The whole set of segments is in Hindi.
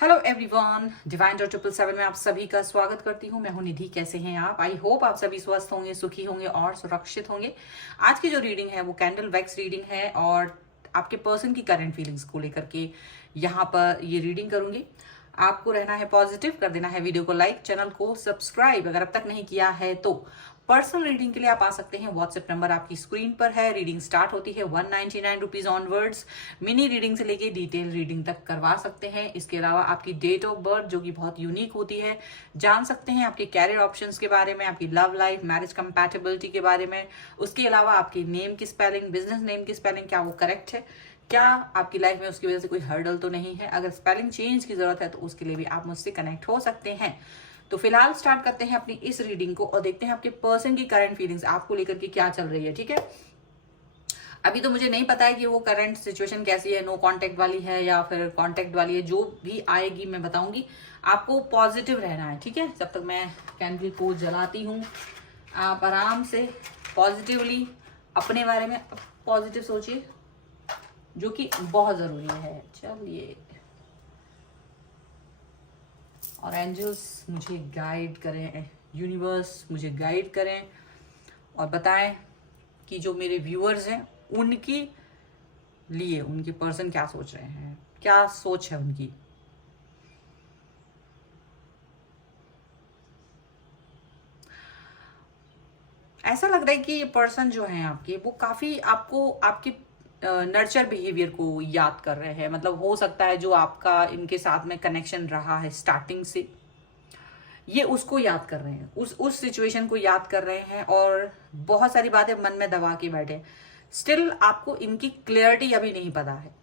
हेलो एवरीवन, डिवाइन डॉट 777 में आप सभी का स्वागत करती हूँ। मैं हूँ निधि। कैसे हैं आप? आई होप आप सभी स्वस्थ होंगे, सुखी होंगे और सुरक्षित होंगे। आज की जो रीडिंग है वो कैंडल वैक्स रीडिंग है और आपके पर्सन की करंट फीलिंग्स को लेकर के यहाँ पर ये रीडिंग करूंगी। आपको रहना है पॉजिटिव, कर देना है वीडियो को लाइक, चैनल को सब्सक्राइब अगर अब तक नहीं किया है तो। पर्सनल रीडिंग के लिए आप आ सकते हैं, व्हाट्सएप नंबर आपकी स्क्रीन पर है। रीडिंग स्टार्ट होती है 199 रुपीज ऑनवर्ड्स। मिनी रीडिंग से लेके डिटेल रीडिंग तक करवा सकते हैं। इसके अलावा आपकी डेट ऑफ बर्थ जो कि बहुत यूनिक होती है जान सकते हैं, आपके कैरियर ऑप्शंस के बारे में, आपकी लव लाइफ, मैरिज कंपैटिबिलिटी के बारे में। उसके अलावा आपकी नेम की स्पेलिंग, बिजनेस नेम की स्पेलिंग, क्या वो करेक्ट है, क्या आपकी लाइफ में उसकी वजह से कोई हर्डल तो नहीं है। अगर स्पेलिंग चेंज की जरूरत है तो उसके लिए भी आप मुझसे कनेक्ट हो सकते हैं। तो फिलहाल स्टार्ट करते हैं अपनी इस रीडिंग को और देखते हैं आपके पर्सन की करंट फीलिंग्स आपको लेकर के क्या चल रही है। ठीक है, अभी तो मुझे नहीं पता है कि वो करंट सिचुएशन कैसी है, नो कांटेक्ट वाली है या फिर कांटेक्ट वाली है। जो भी आएगी मैं बताऊंगी। आपको पॉजिटिव रहना है, ठीक है। जब तक मैं कैंडल को जलाती हूँ आप आराम से पॉजिटिवली अपने बारे में पॉजिटिव सोचिए, जो कि बहुत जरूरी है। चलिए, और एंजल्स मुझे गाइड करें, यूनिवर्स मुझे गाइड करें और बताएं कि जो मेरे व्यूअर्स हैं उनकी लिए उनके पर्सन क्या सोच रहे हैं, क्या सोच है उनकी। ऐसा लग रहा है कि ये पर्सन जो है आपके, वो काफी आपको आपके नर्चर बिहेवियर को याद कर रहे हैं। मतलब हो सकता है जो आपका इनके साथ में कनेक्शन रहा है स्टार्टिंग से, ये उसको याद कर रहे हैं, उस सिचुएशन को याद कर रहे हैं और बहुत सारी बातें मन में दबा के बैठे। स्टिल आपको इनकी क्लियरिटी अभी नहीं पता है।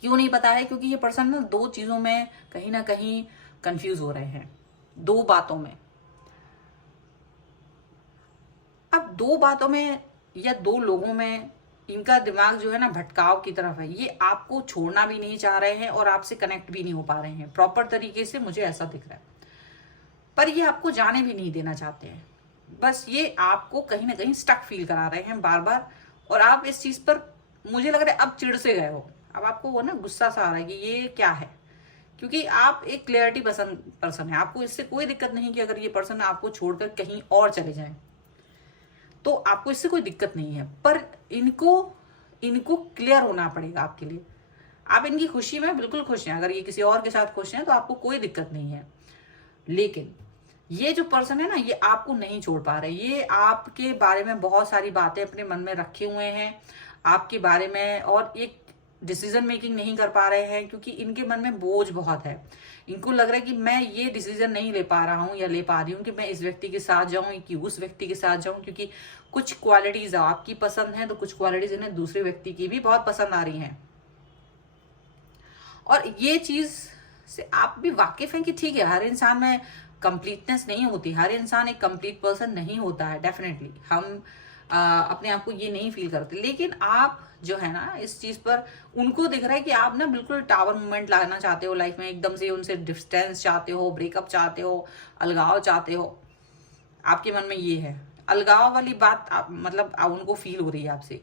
क्यों नहीं पता है? क्योंकि ये पर्सन ना दो चीजों में कहीं ना कहीं कंफ्यूज हो रहे हैं, दो बातों में। अब दो बातों में या दो लोगों में इनका दिमाग जो है ना भटकाव की तरफ है। ये आपको छोड़ना भी नहीं चाह रहे हैं और आपसे कनेक्ट भी नहीं हो पा रहे हैं प्रॉपर तरीके से, मुझे ऐसा दिख रहा है। पर ये आपको जाने भी नहीं देना चाहते हैं। बस ये आपको कहीं ना कहीं स्टक फील करा रहे हैं बार बार। और आप इस चीज पर, मुझे लग रहा है अब चिढ़ से गए हो। अब आपको वो ना गुस्सा सा आ रहा है कि ये क्या है। क्योंकि आप एक क्लियरिटी पसंद पर्सन है, आपको इससे कोई दिक्कत नहीं कि अगर ये पर्सन आपको छोड़कर कहीं और चले जाए तो आपको इससे कोई दिक्कत नहीं है। पर इनको इनको क्लियर होना पड़ेगा आपके लिए। आप इनकी खुशी में बिल्कुल खुश हैं, अगर ये किसी और के साथ खुश हैं तो आपको कोई दिक्कत नहीं है। लेकिन ये जो पर्सन है ना, ये आपको नहीं छोड़ पा रहे। ये आपके बारे में बहुत सारी बातें अपने मन में रखे हुए हैं आपके बारे में, और एक डिसीजन मेकिंग नहीं कर पा रहे हैं क्योंकि इनके मन में बोझ बहुत है। इनको लग रहा है कि मैं ये डिसीजन नहीं ले पा रहा हूं या ले पा रही हूँ कि मैं इस व्यक्ति के साथ जाऊं कि उस व्यक्ति के साथ जाऊं, क्योंकि कुछ क्वालिटीज आपकी पसंद है तो कुछ क्वालिटीज इन्हें दूसरे व्यक्ति की भी बहुत पसंद आ रही हैं। और ये चीज से आप भी वाकिफ हैं कि ठीक है, हर इंसान में कंप्लीटनेस नहीं होती, हर इंसान एक कंप्लीट पर्सन नहीं होता है। डेफिनेटली हम अपने आप को ये नहीं फील करते। लेकिन आप जो है ना इस चीज पर, उनको दिख रहा है कि आप ना बिल्कुल टावर मूवमेंट लाना चाहते हो लाइफ में, एकदम से उनसे डिस्टेंस चाहते हो, ब्रेकअप चाहते हो, अलगाव चाहते हो। आपके मन में ये है अलगाव वाली बात, मतलब उनको फील हो रही है आपसे।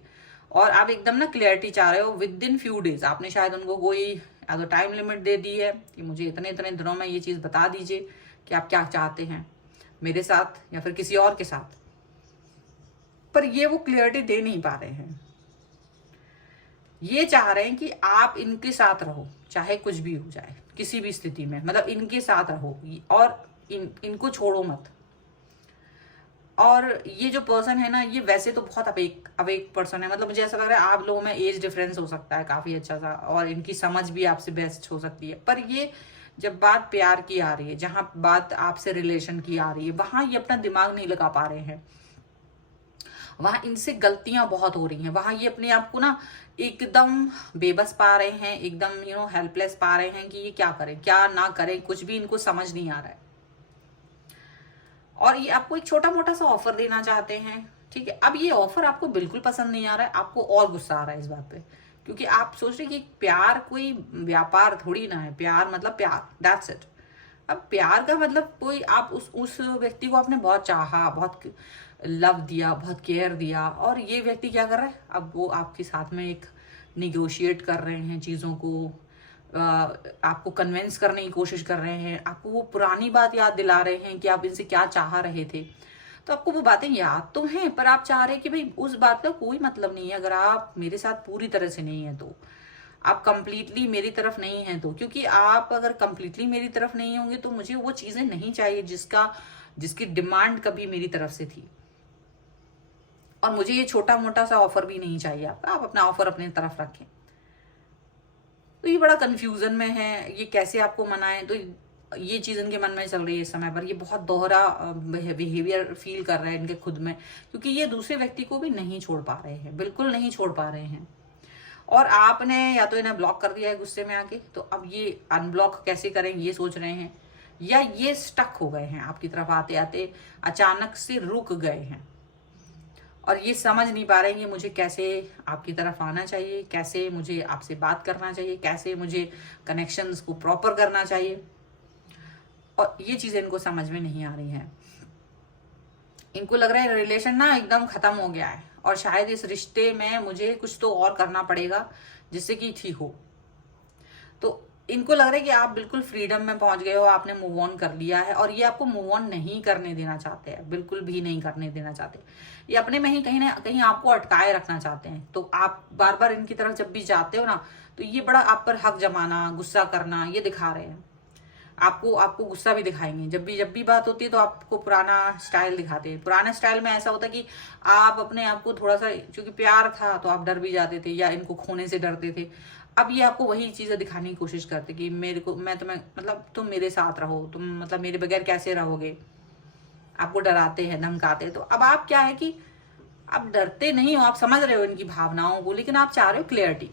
और आप एकदम ना क्लियरिटी चाह रहे हो विद इन फ्यू डेज। आपने शायद उनको कोई टाइम लिमिट दे दी है कि मुझे इतने इतने दिनों में ये चीज बता दीजिए कि आप क्या चाहते हैं मेरे साथ या फिर किसी और के साथ। पर ये वो क्लियरिटी दे नहीं पा रहे हैं। ये चाह रहे हैं कि आप इनके साथ रहो, चाहे कुछ भी हो जाए, किसी भी स्थिति में, मतलब इनके साथ रहो और इनको छोड़ो मत। और ये जो पर्सन है ना, ये वैसे तो बहुत अवेक अवेक पर्सन है। मतलब मुझे ऐसा लग रहा है आप लोगों में एज डिफरेंस हो सकता है काफी अच्छा सा, और इनकी समझ भी आपसे बेस्ट हो सकती है। पर ये जब बात प्यार की आ रही है, जहां बात आपसे रिलेशन की आ रही है, वहां ये अपना दिमाग नहीं लगा पा रहे हैं। वहां इनसे गलतियां बहुत हो रही हैं। वहां ये अपने आप को ना एकदम बेबस पा रहे हैं, एकदम हेल्पलेस पा रहे हैं कि ये क्या करें क्या ना करें, कुछ भी इनको समझ नहीं आ रहा है। और ये आपको एक छोटा मोटा सा ऑफर देना चाहते हैं, ठीक है। अब ये ऑफर आपको बिल्कुल पसंद नहीं आ रहा है, आपको और गुस्सा आ रहा है इस बात पे, क्योंकि आप सोच रहे कि प्यार कोई व्यापार थोड़ी ना है। प्यार मतलब प्यार, दैट्स इट। अब प्यार का मतलब कोई, आप उस व्यक्ति को आपने बहुत चाहा, बहुत लव दिया, बहुत केयर दिया, और ये व्यक्ति क्या कर रहा है, अब वो आपके साथ में एक निगोशिएट कर रहे हैं चीजों को, आपको कन्विंस करने की कोशिश कर रहे हैं, आपको वो पुरानी बात याद दिला रहे हैं कि आप इनसे क्या चाह रहे थे। तो आपको वो बातें याद तो हैं, पर आप चाह रहे हैं कि भाई उस बात का कोई मतलब नहीं है अगर आप मेरे साथ पूरी तरह से नहीं है तो, आप कंप्लीटली मेरी तरफ नहीं है तो। क्योंकि आप अगर कंप्लीटली मेरी तरफ नहीं होंगे तो मुझे वो चीजें नहीं चाहिए जिसकी डिमांड कभी मेरी तरफ से थी। और मुझे ये छोटा मोटा सा ऑफर भी नहीं चाहिए आपका, आप अपना ऑफर अपनी तरफ रखें। तो ये बड़ा कंफ्यूजन में है, ये कैसे आपको मनाएं। तो ये चीज इनके मन में चल रही है इस समय पर, ये बहुत दोहरा बिहेवियर फील कर रहे हैं इनके खुद में, क्योंकि ये दूसरे व्यक्ति को भी नहीं छोड़ पा रहे हैं, बिल्कुल नहीं छोड़ पा रहे हैं। और आपने या तो इन्हें ब्लॉक कर दिया है गुस्से में आके, तो अब ये अनब्लॉक कैसे करें ये सोच रहे हैं, या ये स्टक हो गए हैं आपकी तरफ आते आते, अचानक से रुक गए हैं और ये समझ नहीं पा रहे हैं कि मुझे कैसे आपकी तरफ आना चाहिए, कैसे मुझे आपसे बात करना चाहिए, कैसे मुझे कनेक्शंस को प्रॉपर करना चाहिए। और ये चीजें इनको समझ में नहीं आ रही हैं। इनको लग रहा है रिलेशन ना एकदम खत्म हो गया है और शायद इस रिश्ते में मुझे कुछ तो और करना पड़ेगा जिससे कि ठीक हो। तो इनको लग रहा है कि आप बिल्कुल फ्रीडम में पहुंच गए हो, आपने मूव ऑन कर लिया है और ये आपको मूव ऑन नहीं करने देना चाहते हैं, बिल्कुल भी नहीं करने देना चाहते। ये अपने में ही कहीं ना कहीं आपको अटकाए रखना चाहते हैं। तो आप बार बार इनकी तरफ जब भी जाते हो ना, तो ये बड़ा आप पर हक जमाना, गुस्सा करना ये दिखा रहे हैं। आपको गुस्सा भी दिखाएंगे, जब भी बात होती है तो आपको पुराना स्टाइल दिखाते हैं। पुराने स्टाइल में ऐसा होता है कि आप अपने आप को थोड़ा सा, क्योंकि प्यार था तो आप डर भी जाते थे या इनको खोने से डरते थे। अब ये आपको वही चीजें दिखाने की कोशिश करते कि मैं तुम्हें, मतलब तुम मेरे साथ रहो, तुम मतलब मेरे बगैर कैसे रहोगे। आपको डराते हैं, धमकाते हैं। तो अब आप क्या है कि आप डरते नहीं हो, आप समझ रहे हो इनकी भावनाओं को, लेकिन आप चाह रहे हो क्लियरिटी।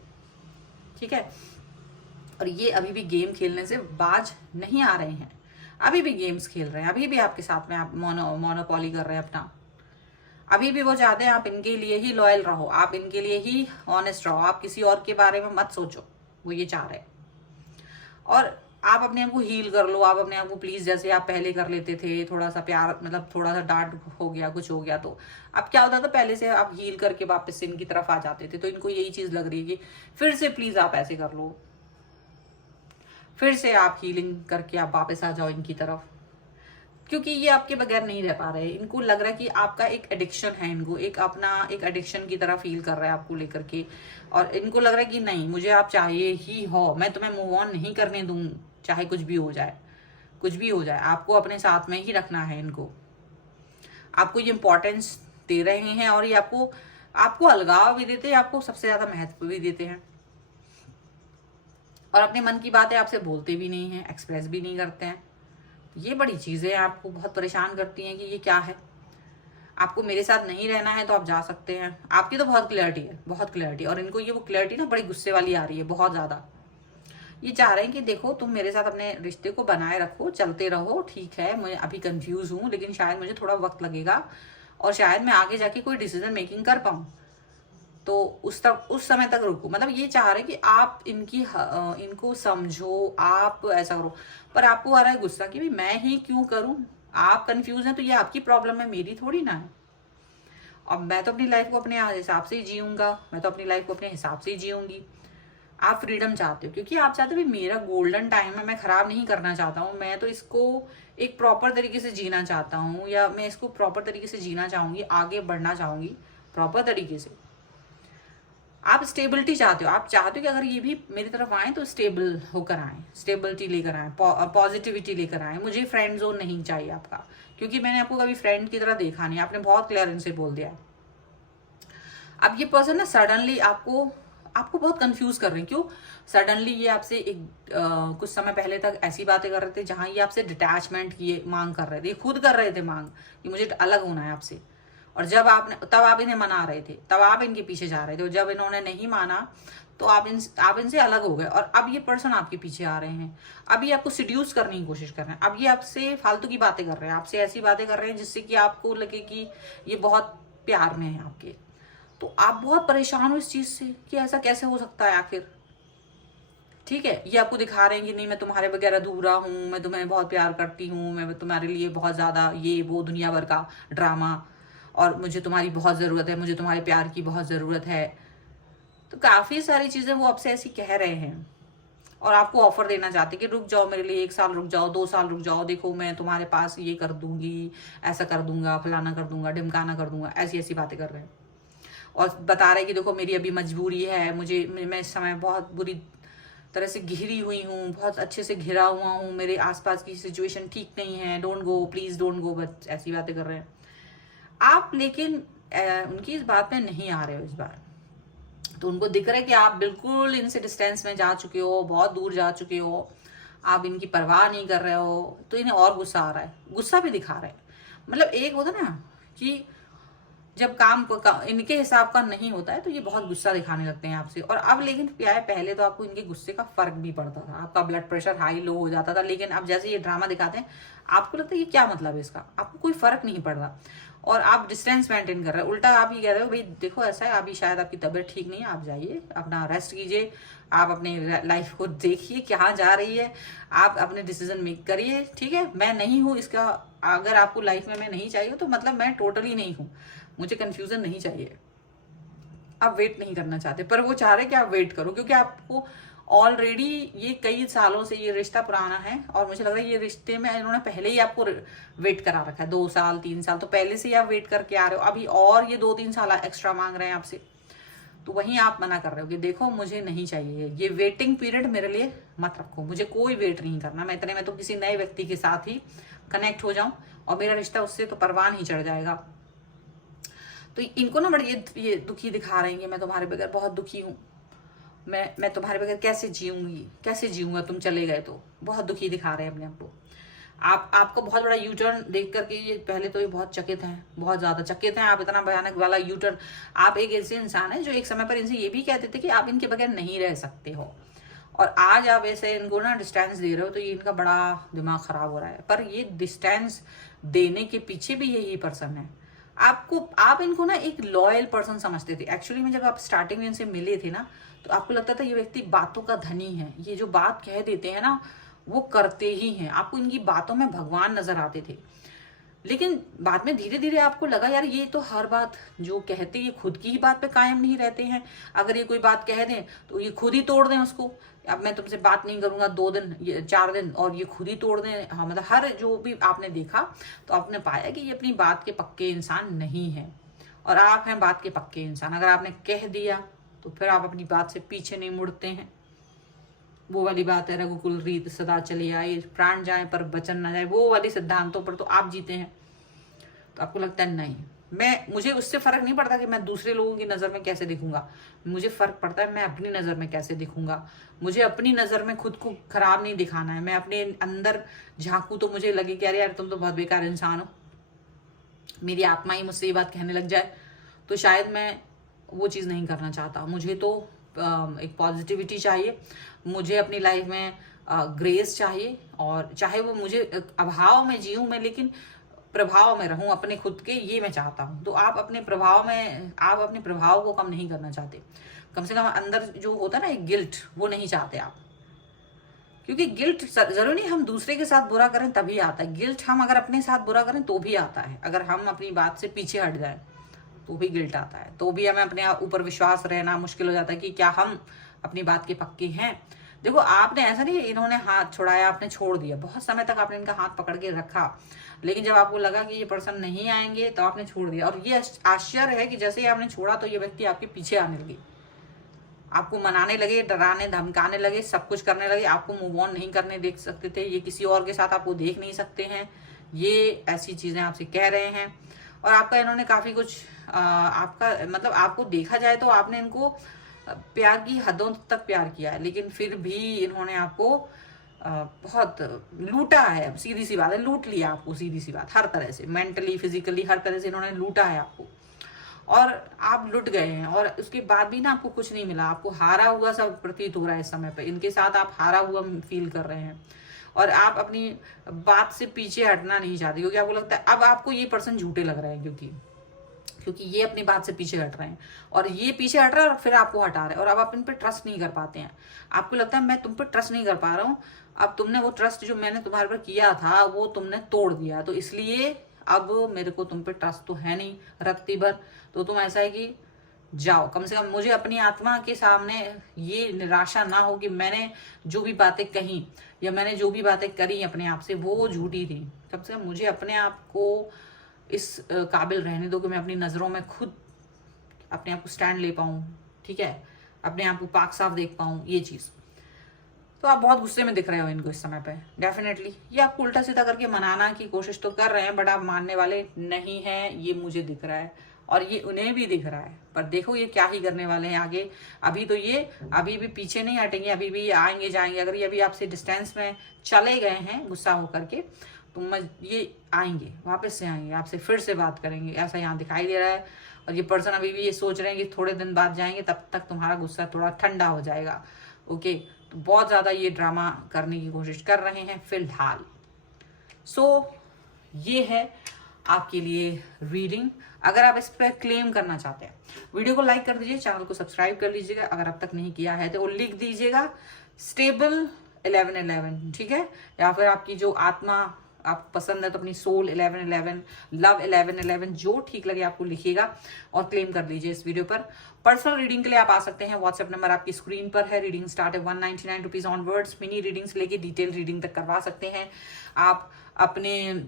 ठीक है। और ये अभी भी गेम खेलने से बाज नहीं आ रहे हैं, अभी भी गेम्स खेल रहे हैं, अभी भी आपके साथ में आप मोनोपॉली कर रहे हैं अपना। अभी भी वो चाहते हैं आप इनके लिए ही लॉयल रहो, आप इनके लिए ही ऑनेस्ट रहो, आप किसी और के बारे में मत सोचो। वो ये चाह रहे हैं। और आप अपने आप को हील कर लो, आप अपने आप को प्लीज जैसे आप पहले कर लेते थे, थोड़ा सा प्यार, मतलब थोड़ा सा डांट हो गया, कुछ हो गया तो अब क्या होता था, पहले से आप हील करके वापस से इनकी तरफ आ जाते थे। तो इनको यही चीज लग रही है कि फिर से प्लीज आप ऐसे कर लो, फिर से आप हीलिंग करके आप वापस आ जाओ इनकी तरफ। क्योंकि ये आपके बगैर नहीं रह पा रहे। इनको लग रहा है कि आपका एक एडिक्शन है, इनको एक अपना एक एडिक्शन की तरह फील कर रहा है आपको लेकर के। और इनको लग रहा है कि नहीं, मुझे आप चाहिए ही हो, मैं तुम्हें मूव ऑन नहीं करने दूं, चाहे कुछ भी हो जाए, कुछ भी हो जाए, आपको अपने साथ में ही रखना है इनको। आपको ये इंपॉर्टेंस दे रहे हैं और ये आपको अलगाव भी देते हैं, आपको सबसे ज्यादा महत्व भी देते हैं। और अपने मन की बातें आपसे बोलते भी नहीं है, एक्सप्रेस भी नहीं करते हैं। ये बड़ी चीजें आपको बहुत परेशान करती हैं कि ये क्या है। आपको मेरे साथ नहीं रहना है तो आप जा सकते हैं, आपकी तो बहुत क्लैरिटी है, बहुत क्लैरिटी। और इनको ये वो क्लैरिटी ना बड़ी गुस्से वाली आ रही है, बहुत ज्यादा। ये चाह रहे हैं कि देखो तुम मेरे साथ अपने रिश्ते को बनाए रखो, चलते रहो, ठीक है मैं अभी कंफ्यूज हूँ, लेकिन शायद मुझे थोड़ा वक्त लगेगा और शायद मैं आगे जाके कोई डिसीजन मेकिंग कर पाऊँ, तो उस समय तक रुको। मतलब ये चाह रहे कि आप इनको समझो, आप ऐसा करो। पर आपको आ रहा है गुस्सा कि भाई मैं ही क्यों करूं, आप कंफ्यूज हैं तो ये आपकी प्रॉब्लम है, मेरी थोड़ी ना है। अब मैं तो अपनी लाइफ को अपने हिसाब से ही जीऊंगा, मैं तो अपनी लाइफ को अपने हिसाब से ही जीऊंगी। आप फ्रीडम चाहते हो क्योंकि आप चाहते हो भाई मेरा गोल्डन टाइम है, मैं खराब नहीं करना चाहता हूँ, मैं तो इसको एक प्रॉपर तरीके से जीना चाहता हूँ, या मैं इसको प्रॉपर तरीके से जीना चाहूंगी, आगे बढ़ना चाहूंगी प्रॉपर तरीके से। आप स्टेबिलिटी चाहते हो, आप चाहते हो कि अगर ये भी मेरी तरफ आए तो स्टेबल होकर आए, स्टेबिलिटी लेकर आए, पॉजिटिविटी लेकर आए। मुझे फ्रेंड जोन नहीं चाहिए आपका, क्योंकि मैंने आपको कभी फ्रेंड की तरह देखा नहीं, आपने बहुत क्लियर इनसे बोल दिया। अब ये पर्सन ना सडनली आपको बहुत कंफ्यूज कर रहे हैं। क्यों सडनली ये आपसे कुछ समय पहले तक ऐसी बातें कर रहे थे जहां ये आपसे डिटैचमेंट की मांग कर रहे थे, ये खुद कर रहे थे मांग कि मुझे अलग होना है आपसे। और तब आप इन्हें मना रहे थे, तब आप इनके पीछे जा रहे थे, और जब इन्होंने नहीं माना तो आप इनसे अलग हो गए। और अब ये पर्सन आपके पीछे आ रहे हैं, अब ये आपको सिड्यूस करने की कोशिश कर रहे हैं, अब ये आपसे फालतू की बातें कर रहे हैं, आपसे ऐसी बातें कर रहे हैं जिससे कि आपको लगे कि ये बहुत प्यार में है आपके। तो आप बहुत परेशान हो इस चीज से कि ऐसा कैसे हो सकता है आखिर। ठीक है, ये आपको दिखा रहे हैं कि नहीं मैं तुम्हारे बगैर अधूरा हूं, मैं तुम्हें बहुत प्यार करती हूँ, मैं तुम्हारे लिए बहुत ज्यादा ये वो दुनिया भर का ड्रामा, और मुझे तुम्हारी बहुत जरूरत है, मुझे तुम्हारे प्यार की बहुत जरूरत है। तो काफी सारी चीजें वो आपसे ऐसी कह रहे हैं। और आपको ऑफर देना चाहते कि रुक जाओ मेरे लिए, 1 साल रुक जाओ, 2 साल रुक जाओ, देखो मैं तुम्हारे पास ये कर दूंगी, ऐसा कर दूंगा, फलाना कर दूंगा, ढिमकाना कर दूंगा, ऐसी ऐसी बातें कर रहे हैं। और बता रहे कि देखो मेरी अभी मजबूरी है, मैं इस समय बहुत बुरी तरह से घिरी हुई हूँ, बहुत अच्छे से घिरा हुआ हूँ, मेरे आसपास की सिचुएशन ठीक नहीं है, don't go please don't go, बस ऐसी बातें कर रहे हैं आप। लेकिन उनकी इस बात में नहीं आ रहे हो इस बार। तो उनको दिख रहा है कि आप बिल्कुल इनसे डिस्टेंस में जा चुके हो, बहुत दूर जा चुके हो, आप इनकी परवाह नहीं कर रहे हो। तो इन्हें और गुस्सा आ रहा है, गुस्सा भी दिखा रहे हैं। मतलब एक होता ना कि जब काम इनके हिसाब का नहीं होता है तो ये बहुत गुस्सा दिखाने लगते हैं आपसे। और अब लेकिन क्या है, पहले तो आपको इनके गुस्से का फर्क भी पड़ता था, आपका ब्लड प्रेशर हाई लो हो जाता था। लेकिन अब जैसे ये ड्रामा दिखाते हैं आपको लगता है ये क्या मतलब है इसका, आपको कोई फर्क नहीं पड़ रहा और आप डिस्टेंस मेंटेन कर रहे हो। उल्टा आप ये कह रहे हो भाई देखो ऐसा है, अभी शायद आपकी तबीयत ठीक नहीं है, आप जाइए अपना रेस्ट कीजिए, आप अपने लाइफ को देखिए कहाँ जा रही है, आप अपने डिसीजन मेक करिए, ठीक है। मैं नहीं हूँ इसका, अगर आपको लाइफ में मैं नहीं चाहिए तो मतलब मैं टोटली नहीं हूँ, मुझे कंफ्यूजन नहीं चाहिए। आप वेट नहीं करना चाहते, पर वो चाह रहे कि आप वेट करो, क्योंकि आपको ऑलरेडी ये कई सालों से ये रिश्ता पुराना है और मुझे लग रहा है ये रिश्ते में इन्होंने पहले ही आपको वेट करा रखा है, 2 साल 3 साल तो पहले से ही आप वेट करके आ रहे हो। अभी और ये 2-3 साल एक्स्ट्रा मांग रहे हैं आपसे, तो वहीं आप मना कर रहे हो कि देखो मुझे नहीं चाहिए, ये वेटिंग पीरियड मेरे लिए मत रखो, मुझे कोई वेट नहीं करना, मैं इतने में तो किसी नए व्यक्ति के साथ ही कनेक्ट हो जाऊं और मेरा रिश्ता उससे तो परवान ही चढ़ जाएगा। तो इनको ना बड़े ये दुखी दिखा रहे हैं कि मैं तुम्हारे बगैर बहुत दुखी हूँ, मैं तुम्हारे बगैर कैसे जीऊंगी, कैसे जीऊंगा, तुम चले गए तो। बहुत दुखी दिखा रहे हैं अपने आप को। आपको बहुत बड़ा यू टर्न देख करके ये पहले तो ये बहुत चकित हैं, बहुत ज्यादा चकित हैं। आप इतना भयानक वाला यू टर्न, आप एक ऐसे इंसान है जो एक समय पर इनसे ये भी कहते थे कि आप इनके बगैर नहीं रह सकते हो, और आज आप ऐसे इनको ना डिस्टेंस दे रहे हो, तो ये इनका बड़ा दिमाग खराब हो रहा है। पर ये डिस्टेंस देने के पीछे भी यही पर्सन है। आप इनको ना एक लॉयल पर्सन समझते थे। एक्चुअली में जब आप स्टार्टिंग में इनसे मिले थे ना, तो आपको लगता था ये व्यक्ति बातों का धनी है, ये जो बात कह देते हैं ना वो करते ही हैं, आपको इनकी बातों में भगवान नजर आते थे। लेकिन बाद में धीरे धीरे आपको लगा यार ये तो हर बात जो कहते ये खुद की ही बात पे कायम नहीं रहते हैं। अगर ये कोई बात कह दें तो ये खुद ही तोड़ दें उसको, अब मैं तुमसे बात नहीं करूंगा 2 दिन 4 दिन, और ये खुद ही तोड़ दें। हाँ, मतलब हर जो भी आपने देखा तो आपने पाया कि ये अपनी बात के पक्के इंसान नहीं है, और आप हैं बात के पक्के इंसान। अगर आपने कह दिया तो फिर आप अपनी बात से पीछे नहीं मुड़ते हैं। वो वाली बात है, रघुकुल रीत सदा चली आए, प्राण जाए पर वचन न जाए, वो वाली सिद्धांतों पर तो आप जीते हैं। तो आपको लगता है नहीं, मुझे उससे फर्क नहीं पड़ता कि मैं दूसरे लोगों की नजर में कैसे दिखूंगा, मुझे फर्क पड़ता है मैं अपनी नजर में कैसे दिखूंगा। मुझे अपनी नजर में खुद को खराब नहीं दिखाना है। मैं अपने अंदर झांकू तो मुझे लगे कि अरे यार तुम तो बहुत बेकार इंसान हो, मेरी आत्मा ही मुझसे ये बात कहने लग जाए, तो शायद मैं वो चीज़ नहीं करना चाहता। मुझे तो एक पॉजिटिविटी चाहिए, मुझे अपनी लाइफ में ग्रेस चाहिए, और चाहे वो मुझे अभाव में जीऊं मैं, लेकिन प्रभाव में रहूं अपने खुद के, ये मैं चाहता हूं। तो आप अपने प्रभाव को कम नहीं करना चाहते, कम से कम अंदर जो होता है ना एक गिल्ट, वो नहीं चाहते आप। क्योंकि गिल्ट जरूरी नहीं हम दूसरे के साथ बुरा करें तभी आता है, गिल्ट हम अगर अपने साथ बुरा करें तो भी आता है। अगर हम अपनी बात से पीछे हट जाए तो भी गिल्ट आता है, तो भी हमें अपने ऊपर विश्वास रहना मुश्किल हो जाता है कि क्या हम अपनी बात के पक्के हैं। देखो आपने ऐसा नहीं, इन्होंने हाथ छुड़ाया आपने छोड़ दिया, बहुत समय तक आपने इनका हाथ पकड़ के रखा, लेकिन जब आपको लगा कि ये पर्सन नहीं आएंगे तो आपने छोड़ दिया। और ये आश्चर्य है कि जैसे ही आपने छोड़ा तो ये व्यक्ति आपके पीछे आने लगे, आपको मनाने लगे, डराने धमकाने लगे, सब कुछ करने लगे। आपको मूव ऑन नहीं करने देख सकते थे, ये किसी और के साथ आपको देख नहीं सकते हैं, ये ऐसी चीजें आपसे कह रहे हैं। और आपका इन्होंने काफी कुछ आपका मतलब आपको देखा जाए तो आपने इनको प्यार की हदों तक प्यार किया है, लेकिन फिर भी इन्होंने आपको बहुत लूटा है। सीधी सी बात है, लूट लिया आपको, सीधी सी बात, हर तरह से, मेंटली फिजिकली हर तरह से इन्होंने लूटा है आपको, और आप लुट गए हैं। और उसके बाद भी ना आपको कुछ नहीं मिला, आपको हारा हुआ सब प्रतीत हो रहा है इस समय पे, इनके साथ आप हारा हुआ फील कर रहे हैं। और आप अपनी बात से पीछे हटना नहीं चाहते, क्योंकि आपको लगता है अब आपको ये पर्सन झूठे लग रहे हैं, क्योंकि ये अपनी बात से पीछे हट रहे हैं, और ये पीछे हट रहा है और फिर आपको हटा रहे हैं, और अब आप इन पे ट्रस्ट नहीं कर पाते हैं। आपको लगता है मैं तुम पे ट्रस्ट नहीं कर पा रहा हूँ, अब तुमने वो ट्रस्ट जो मैंने तुम्हारे पर किया था वो तुमने तोड़ दिया, तो इसलिए अब मेरे को तुम पे ट्रस्ट तो है नहीं रत्ती भर। तो तुम ऐसा है कि जाओ। कम से कम मुझे अपनी आत्मा के सामने ये निराशा ना हो कि मैंने जो भी बातें कही या मैंने जो भी बातें करी अपने आप से वो झूठी थी। कम से कम मुझे अपने आप को इस काबिल रहने दो कि मैं अपनी नज़रों में खुद अपने आप को स्टैंड ले पाऊँ, ठीक है, अपने आप को पाक साफ देख पाऊँ, ये चीज़। तो आप बहुत गुस्से में दिख रहे हो इनको इस समय पे, डेफिनेटली ये आपको उल्टा सीधा करके मनाना की कोशिश तो कर रहे हैं, बट आप मानने वाले नहीं हैं, ये मुझे दिख रहा है और ये उन्हें भी दिख रहा है। पर देखो ये क्या ही करने वाले हैं आगे। अभी तो ये अभी भी पीछे नहीं हटेंगे, अभी भी आएंगे जाएंगे। अगर ये अभी आपसे डिस्टेंस में चले गए हैं गुस्सा होकर के, तो ये आएंगे, वापस से आएंगे, आपसे फिर से बात करेंगे, ऐसा यहाँ दिखाई दे रहा है। और ये पर्सन अभी भी ये सोच रहे हैं कि थोड़े दिन बाद जाएंगे, तब तक तुम्हारा गुस्सा थोड़ा ठंडा हो जाएगा। ओके, तो बहुत ज़्यादा ये ड्रामा करने की कोशिश कर रहे हैं फिलहाल। ये है आपके लिए रीडिंग। अगर आप इस पर क्लेम करना चाहते हैं, वीडियो को लाइक कर दीजिए, चैनल को सब्सक्राइब कर लीजिएगा अगर अब तक नहीं किया है तो, लिख दीजिएगा स्टेबल 1111, ठीक है, या फिर आपकी जो आत्मा आपको पसंद है तो अपनी सोल 1111, लव 1111, जो ठीक लगे आपको लिखिएगा और क्लेम कर लीजिए इस वीडियो पर। पर्सनल रीडिंग के लिए आप आ सकते हैं, व्हाट्सएप नंबर आपकी स्क्रीन पर है। रीडिंग स्टार्ट है 199 रुपीज ऑनवर्ड्स। मिनी रीडिंग से लेके डिटेल रीडिंग तक करवा सकते हैं। आप अपने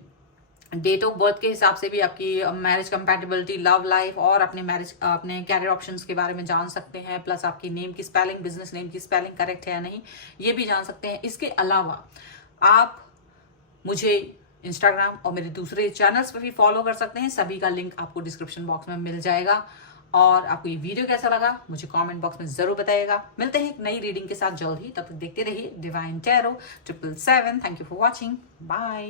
डेट ऑफ बर्थ के हिसाब से भी आपकी मैरिज कंपैटिबिलिटी, लव लाइफ और अपने कैरियर ऑप्शंस के बारे में जान सकते हैं। प्लस आपकी नेम की स्पेलिंग, बिजनेस नेम की स्पेलिंग करेक्ट है या नहीं, ये भी जान सकते हैं। इसके अलावा आप मुझे इंस्टाग्राम और मेरे दूसरे चैनल्स पर भी फॉलो कर सकते हैं, सभी का लिंक आपको डिस्क्रिप्शन बॉक्स में मिल जाएगा। और आपको ये वीडियो कैसा लगा मुझे कमेंट बॉक्स में जरूर बताइएगा। मिलते हैं एक नई रीडिंग के साथ जल्द ही, तब तक देखते रहिए divine tarot 777। Thank you for watching, bye.